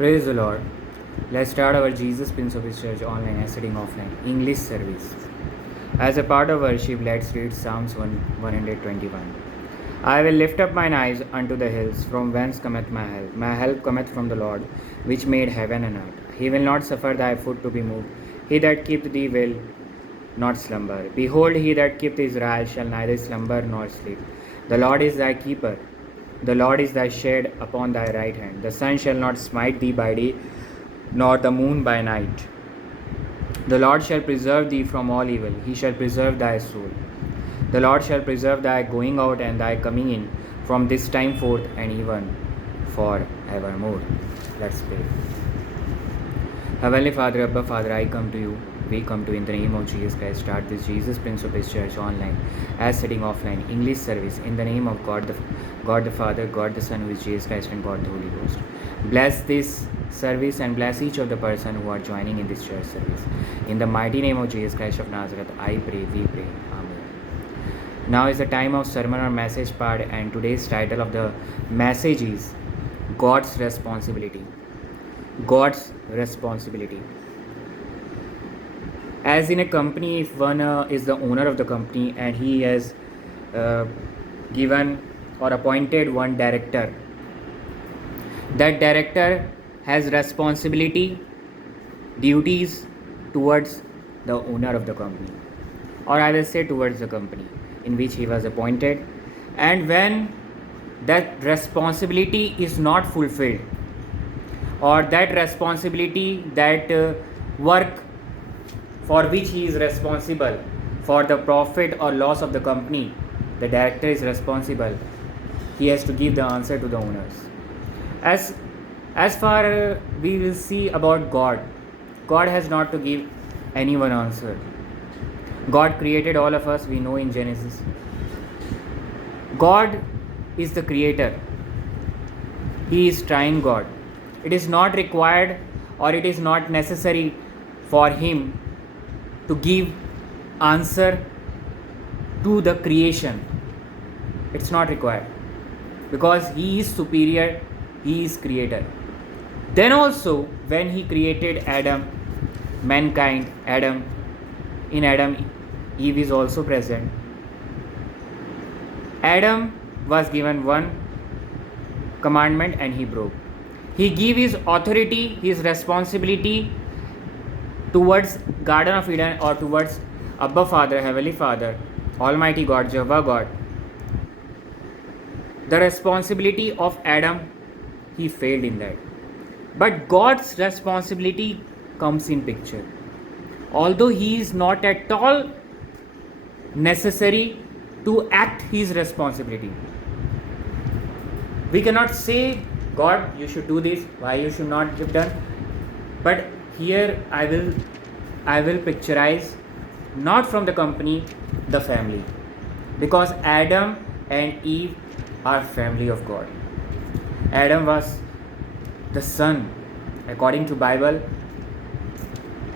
Praise the Lord. Let's start our Jesus Prince of His Church online and sitting offline English service. As a part of worship, let's read Psalms 121. I will lift up mine eyes unto the hills, from whence cometh my help. My help cometh from the Lord, which made heaven and earth. He will not suffer thy foot to be moved. He that keepeth thee will not slumber. Behold, he that keepeth Israel shall neither slumber nor sleep. The Lord is thy keeper. The Lord is thy shade upon thy right hand. The sun shall not smite thee by day, nor the moon by night. The Lord shall preserve thee from all evil. He shall preserve thy soul. The Lord shall preserve thy going out and thy coming in from this time forth and even for evermore. Let's pray. Heavenly Father, Abba Father, I come to you. We come to you in the name of Jesus Christ. Start this Jesus Prince of His Church online as sitting offline English service in the name of God the Father, God the Son, who is Jesus Christ, and God the Holy Ghost. Bless this service and bless each of the person who are joining in this church service. In the mighty name of Jesus Christ of Nazareth, I pray, we pray. Amen. Now is the time of sermon or message part, and today's title of the message is God's Responsibility. God's responsibility. As in a company, if one is the owner of the company and he has given or appointed one director, that director has responsibility, duties towards the owner of the company, or I will say towards the company in which he was appointed. And when that responsibility is not fulfilled, or that responsibility, that work for which he is responsible for the profit or loss of the company, the director is responsible. He has to give the answer to the owners. As far we will see about God has not to give anyone answer. God created all of us, we know in Genesis. God is the creator. He is trying God. It is not required or it is not necessary for him to give answer to the creation. It's not required because he is superior, he is creator. Then also when he created Adam, mankind, in Adam Eve is also present. Adam was given one commandment and he broke. He gave his authority, his responsibility towards Garden of Eden or towards Abba Father, Heavenly Father, Almighty God, Jehovah God. The responsibility of Adam, he failed in that. But God's responsibility comes in picture. Although he is not at all necessary to act his responsibility. We cannot say, God, you should do this, why you should not have done. But here I will picturize not from the company, the family, because Adam and Eve are family of God. Adam was the son, according to Bible.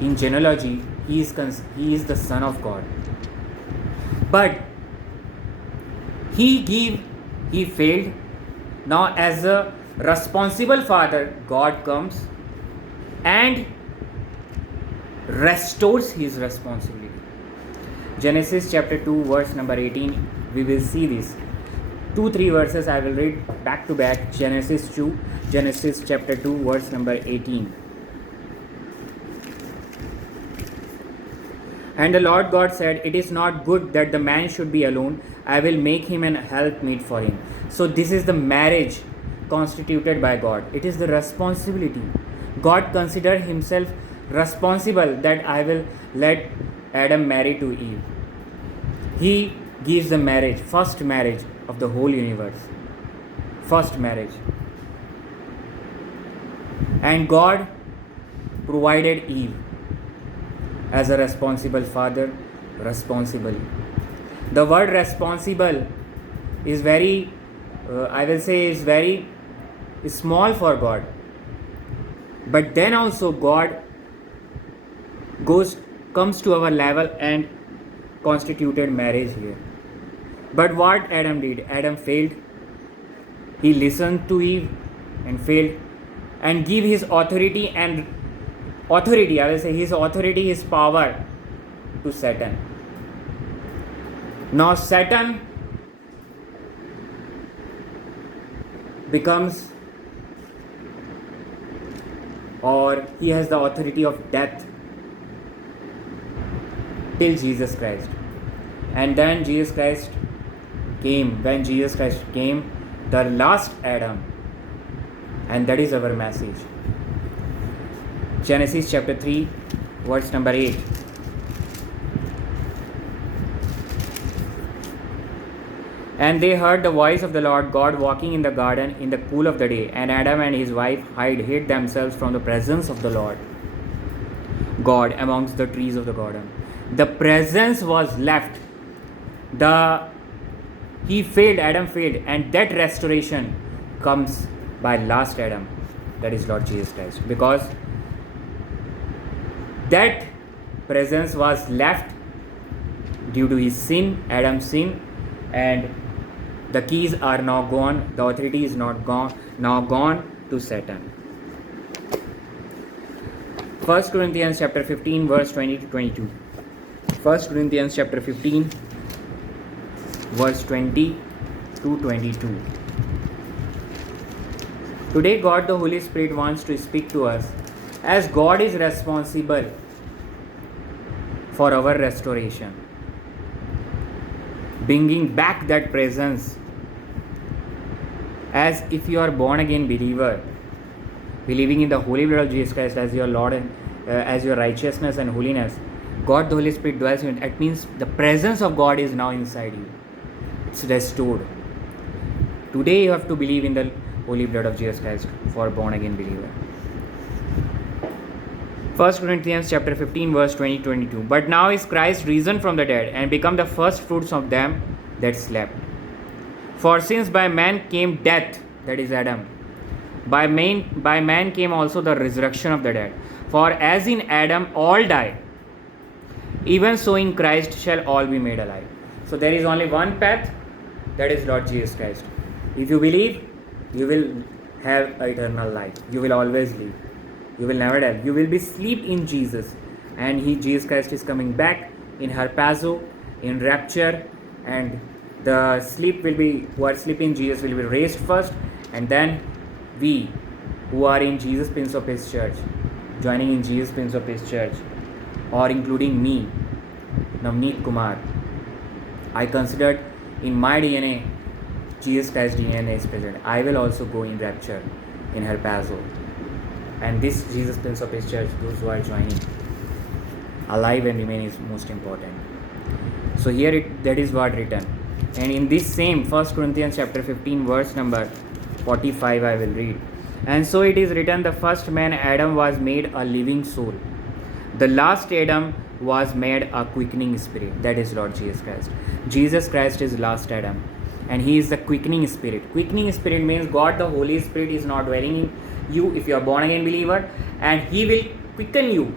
In genealogy, he is the son of God. But he failed. Now as a responsible father, God comes and restores his responsibility. Genesis chapter 2 verse number 18, we will see this. 2-3 verses I will read back to back. Genesis chapter 2 verse number 18. And the Lord God said, it is not good that the man should be alone. I will make him an helpmeet for him. So this is the marriage constituted by God. It is the responsibility. God considered himself responsible that I will let Adam marry to Eve. He gives the marriage, first marriage of the whole universe. First marriage. And God provided Eve as a responsible father, responsible. The word responsible is very, is very small for God. But then also God comes to our level and constituted marriage here. But what Adam did? Adam failed. He listened to Eve and failed. and give his authority, I will say his authority, his power to Satan. Now Satan becomes, or he has the authority of death till Jesus Christ. And then when Jesus Christ came, the last Adam, and that is our message. Genesis chapter 3, verse number 8. And they heard the voice of the Lord God walking in the garden in the cool of the day, and Adam and his wife hid themselves from the presence of the Lord God amongst the trees of the garden. The presence was left. Adam failed, and that restoration comes by last Adam, that is Lord Jesus Christ, because that presence was left due to his sin, Adam's sin, and the keys are now gone, the authority is now gone to Satan. 1 Corinthians chapter 15, verse 20 to 22. 1 Corinthians chapter 15, verse 20 to 22. Today God the Holy Spirit wants to speak to us, as God is responsible for our restoration, bringing back that presence. As if you are born again believer, believing in the holy blood of Jesus Christ as your Lord and as your righteousness and holiness, God the Holy Spirit dwells in you. It means the presence of God is now inside you. It's restored. Today you have to believe in the holy blood of Jesus Christ for born again believer. 1 Corinthians chapter 15, verse 20-22. But now is Christ risen from the dead and become the first fruits of them that slept. For since by man came death, that is Adam, by man came also the resurrection of the dead. For as in Adam all die, even so in Christ shall all be made alive. So there is only one path, that is Lord Jesus Christ. If you believe, you will have eternal life. You will always live. You will never die. You will be asleep in Jesus, and Jesus Christ is coming back in harpazo, in rapture, and the who are sleeping in Jesus will be raised first, and then we who are in Jesus Prince of His church, joining in Jesus Prince of His church, or including me, Navneet Kumar, I considered in my DNA, Jesus Christ DNA is present. I will also go in rapture, in harpazo. And this Jesus Prince of His church, those who are joining, alive and remain is most important. So here that is what written. And in this same 1 Corinthians chapter 15, verse number 45, I will read. And so it is written, the first man Adam was made a living soul. The last Adam was made a quickening spirit. That is Lord Jesus Christ. Jesus Christ is last Adam, and He is the quickening spirit. Quickening spirit means God the Holy Spirit is not dwelling in you if you are born again believer, and He will quicken you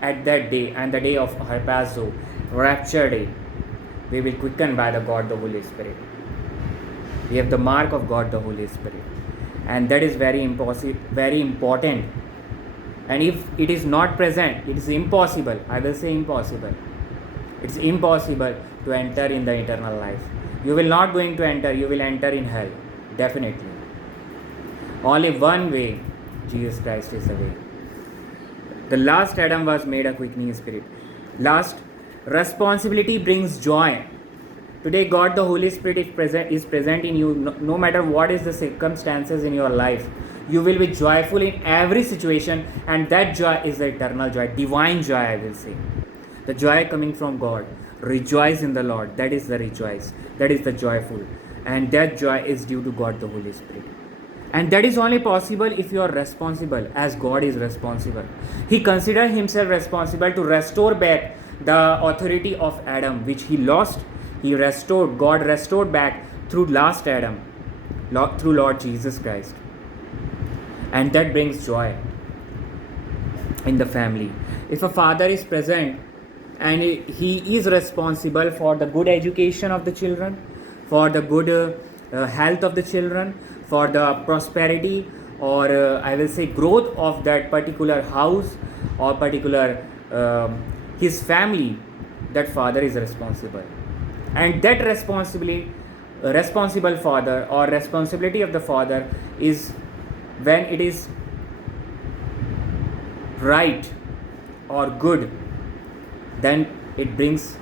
at that day, and the day of harpazo, rapture day. We will quicken by the God the Holy Spirit. We have the mark of God the Holy Spirit, and that is very important. And if it is not present, it is impossible. I will say impossible. It's impossible to enter in the eternal life. You will not going to enter. You will enter in hell, definitely. Only one way, Jesus Christ is the way. The last Adam was made a quickening spirit. Last, responsibility brings joy. Today, God the Holy Spirit is present in you. No matter what is the circumstances in your life, you will be joyful in every situation, and that joy is the eternal joy, divine joy, I will say. The joy coming from God. Rejoice in the Lord. That is the rejoice. That is the joyful. And that joy is due to God the Holy Spirit. And that is only possible if you are responsible, as God is responsible. He considered Himself responsible to restore back the authority of Adam, which he lost. God restored back through last Adam, through Lord Jesus Christ. And that brings joy in the family. If a father is present and he is responsible for the good education of the children, for the good health of the children, for the prosperity or I will say growth of that particular house or particular his family, that father is responsible. And that responsible father or responsibility of the father is when it is right or good, then it brings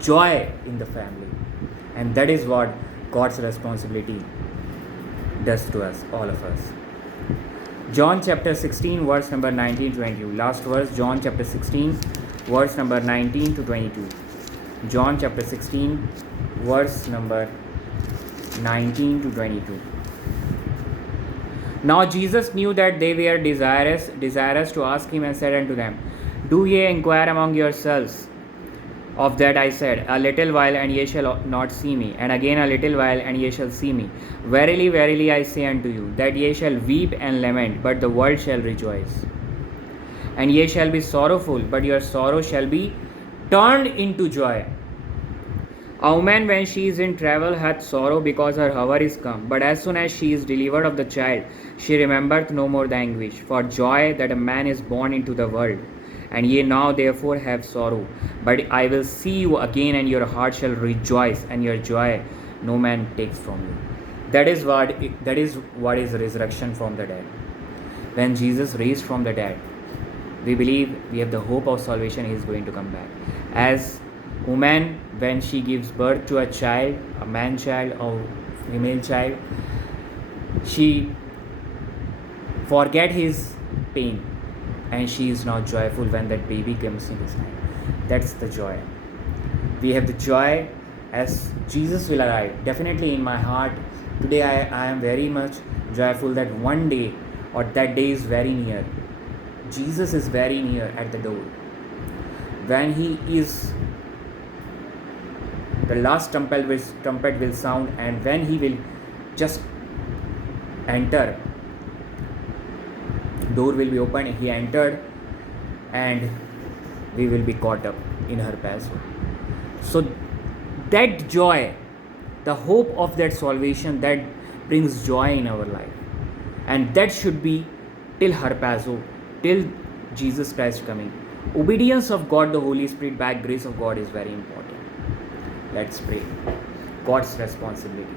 joy in the family. And that is what God's responsibility does to us, all of us. John chapter 16, verse number 19 to 22. Last verse, John chapter 16, verse number 19 to 22. John chapter 16, verse number 19 to 22. Now Jesus knew that they were desirous to ask him, and said unto them, Do ye inquire among yourselves? Of that I said, A little while, and ye shall not see me, and again a little while, and ye shall see me. Verily, verily, I say unto you, that ye shall weep and lament, but the world shall rejoice. And ye shall be sorrowful, but your sorrow shall be turned into joy. A woman, when she is in travail, hath sorrow, because her hour is come. But as soon as she is delivered of the child, she remembereth no more the anguish, for joy that a man is born into the world. And ye now therefore have sorrow, but I will see you again, and your heart shall rejoice, and your joy no man takes from you. That is what is resurrection from the dead. When Jesus raised from the dead, we believe we have the hope of salvation. He is going to come back. As woman, when she gives birth to a child, a man child or female child, she forget his pain, and she is now joyful when that baby comes in his hand. That's the joy. We have the joy as Jesus will arrive. Definitely in my heart, today I am very much joyful that one day, or that day is very near. Jesus is very near at the door. When he is, the last trumpet will sound, and when he will just enter, door will be open, he entered, and we will be caught up in her passion. So that joy, the hope of that salvation, that brings joy in our life, and that should be till harpazo, till Jesus Christ coming. Obedience of God the Holy Spirit by grace of God is very important. Let's pray. God's responsibility.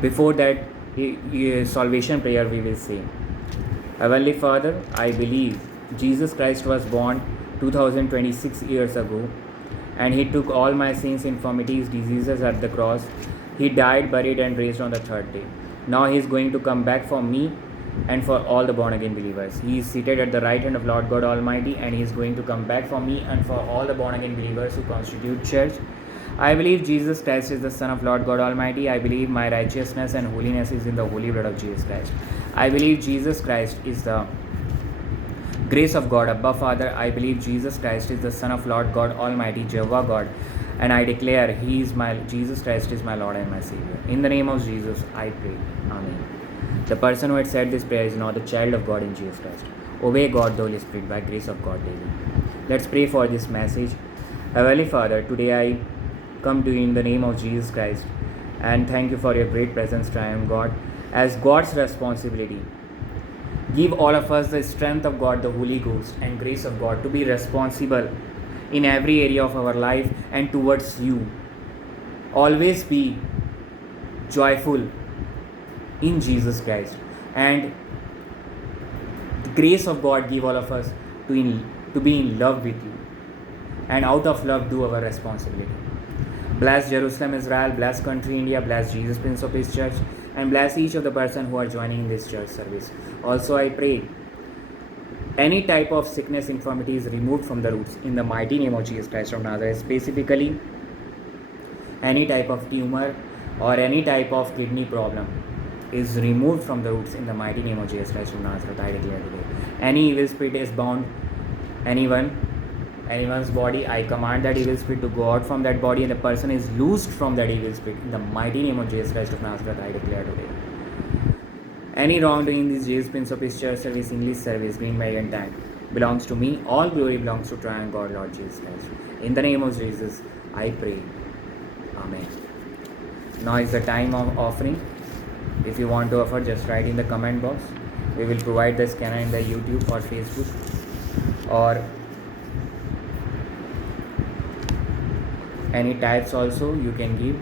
Before that salvation prayer, we will say, Heavenly Father, I believe Jesus Christ was born 2026 years ago, and he took all my sins, infirmities, diseases at the cross. He died, buried, and raised on the third day. Now he is going to come back for me and for all the born again believers. He is seated at the right hand of Lord God Almighty, and he is going to come back for me and for all the born again believers who constitute church. I believe Jesus Christ is the Son of Lord God Almighty. I believe my righteousness and holiness is in the holy blood of Jesus Christ. I believe Jesus Christ is the grace of God, Abba Father. I believe Jesus Christ is the Son of Lord God Almighty, Jehovah God, and I declare Jesus Christ is my Lord and my Savior. In the name of Jesus, I pray. Amen. The person who had said this prayer is now the child of God in Jesus Christ. Obey God, the Holy Spirit, by grace of God daily. Let's pray for this message. Heavenly Father, today I come to you in the name of Jesus Christ, and thank you for your great presence, triumph God. As God's responsibility, give all of us the strength of God, the Holy Ghost, and grace of God to be responsible in every area of our life and towards you. Always be joyful in Jesus Christ, and the grace of God give all of us to be in love with you, and out of love do our responsibility. Bless Jerusalem, Israel, bless country India, bless Jesus Prince of Peace Church, and bless each of the person who are joining this church service. Also I pray any type of sickness, infirmity is removed from the roots in the mighty name of Jesus Christ of Nazareth. Specifically, any type of tumor or any type of kidney problem is removed from the roots in the mighty name of Jesus Christ of Nazareth. I declare today. Any evil spirit is bound anyone's body, I command that evil spirit to go out from that body, and the person is loosed from that evil spirit in the mighty name of Jesus Christ of Nazareth. I declare today. Any wrongdoing in this Jesus Prince of Peace Church service, English service, Green Marian Tank, belongs to me. All glory belongs to triumph God, Lord Jesus Christ. In the name of Jesus, I pray. Amen. Now is the time of offering. If you want to offer, just write in the comment box. We will provide the scanner in the YouTube or Facebook, or any types also you can give.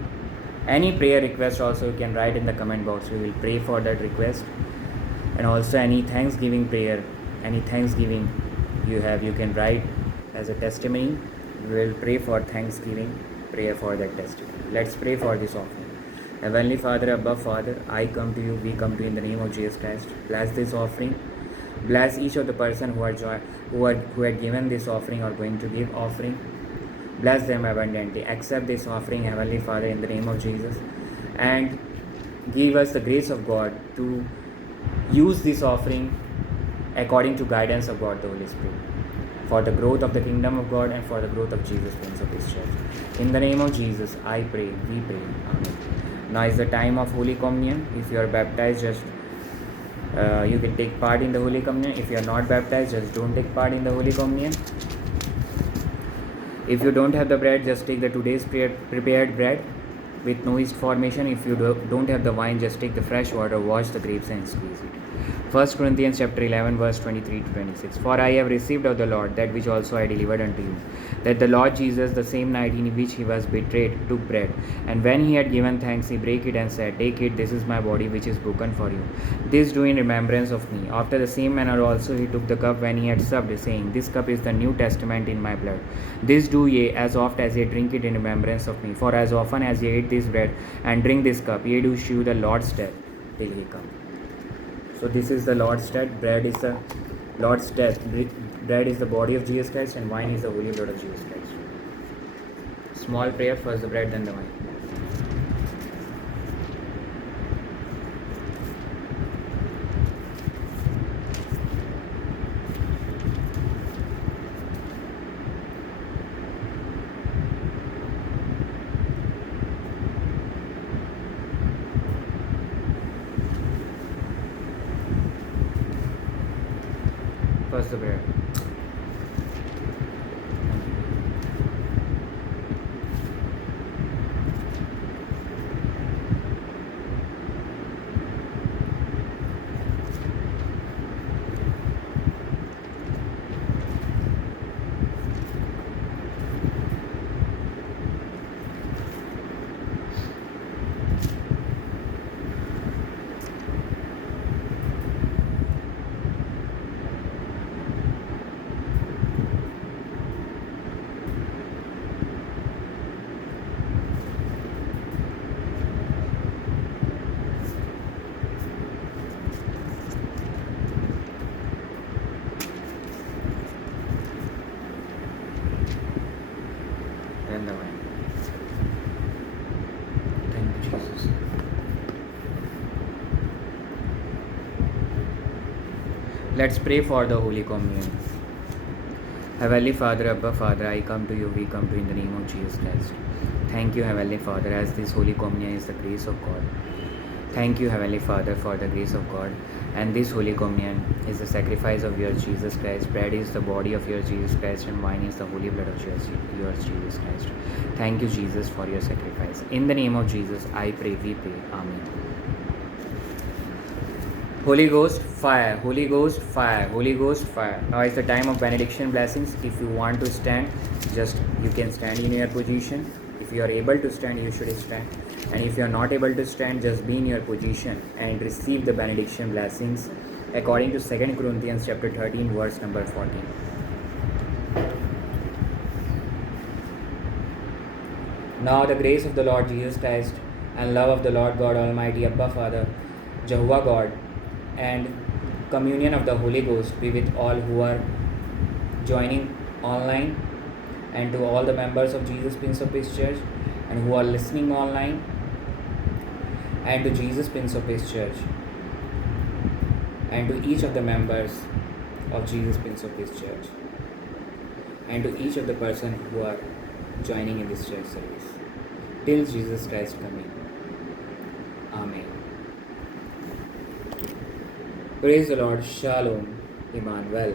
Any prayer request also you can write in the comment box. We will pray for that request. And also any thanksgiving prayer, any thanksgiving you have, you can write as a testimony. We will pray for thanksgiving prayer for that testimony. Let's pray for this offering. Heavenly Father, above Father, I come to you, we come to you in the name of Jesus Christ. Bless this offering. Bless each of the person who had given this offering or going to give offering. Bless them abundantly. Accept this offering, Heavenly Father, in the name of Jesus, and give us the grace of God to use this offering according to guidance of God the Holy Spirit, for the growth of the kingdom of God and for the growth of Jesus, Prince of His church. In the name of Jesus, I pray, we pray. Amen. Now is the time of Holy Communion. If you are baptized, just you can take part in the Holy Communion. If you are not baptized, just don't take part in the Holy Communion. If you don't have the bread, just take the today's prepared bread with no yeast formation. If you don't have the wine, just take the fresh water, wash the grapes and squeeze it. 1 Corinthians chapter 11 verse 23 to 26. For I have received of the Lord that which also I delivered unto you, that the Lord Jesus, the same night in which he was betrayed, took bread, and when he had given thanks, he brake it and said, Take it, this is my body which is broken for you. This do in remembrance of me. After the same manner also he took the cup when he had supped, saying, This cup is the New Testament in my blood. This do ye as oft as ye drink it in remembrance of me. For as often as ye eat this bread and drink this cup, ye do shew the Lord's death till he come. So this is the Lord's death. Bread is the Lord's death. Bread is the body of Jesus Christ, and wine is the holy blood of Jesus Christ. Small prayer, first the bread, then the wine. First the bread. Then the wine. Thank you, Jesus. Let's pray for the Holy Communion. Heavenly Father, Abba Father, I come to you, we come to you in the name of Jesus Christ. Thank you, Heavenly Father, as this Holy Communion is the grace of God. Thank you, Heavenly Father, for the grace of God. And this Holy Communion is the sacrifice of your Jesus Christ. Bread is the body of your Jesus Christ, and wine is the holy blood of yours Jesus Christ. Thank you, Jesus, for your sacrifice. In the name of Jesus, I pray, we pray. Amen. Holy Ghost, fire. Holy Ghost, fire. Holy Ghost, fire. Now is the time of benediction blessings. If you want to stand, just you can stand in your position. If you are able to stand, you should stand. And if you are not able to stand, just be in your position and receive the benediction blessings according to 2 Corinthians chapter 13 verse number 14. Now the grace of the Lord Jesus Christ and love of the Lord God Almighty, Abba Father, Jehovah God, and communion of the Holy Ghost be with all who are joining online, and to all the members of Jesus Prince of Peace Church and who are listening online, and to Jesus Prince of Peace Church, and to each of the members of Jesus Prince of Peace Church, and to each of the person who are joining in this church service, till Jesus Christ coming. Amen. Praise the Lord. Shalom. Emmanuel.